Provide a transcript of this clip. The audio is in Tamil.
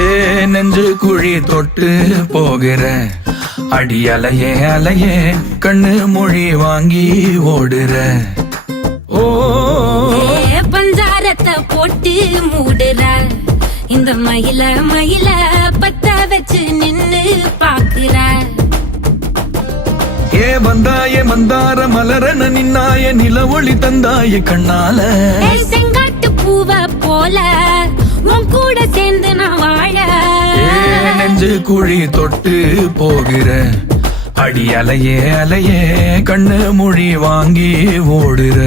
ஏ நெஞ்சு குழி தொட்டு போகிற அடி அலையே அலையே கண்ணு மொழி வாங்கி ஓடுற. ஓ பஞ்சாரத்தை போட்டு மூடுற இந்த மயில மயில பத்த வச்சு நின்னு பாக்குற. ஏ வந்தாய மந்தார மலரன நின்னாய நில ஒளி தந்தாய கண்ணால. செங்காட்டு பூவ போல உன் கூட சேர்ந்து நான் வாழ. நெஞ்சு குழி தொட்டு போகிற அடி அலையே அலையே கண்ணு மொழி வாங்கி ஓடுற.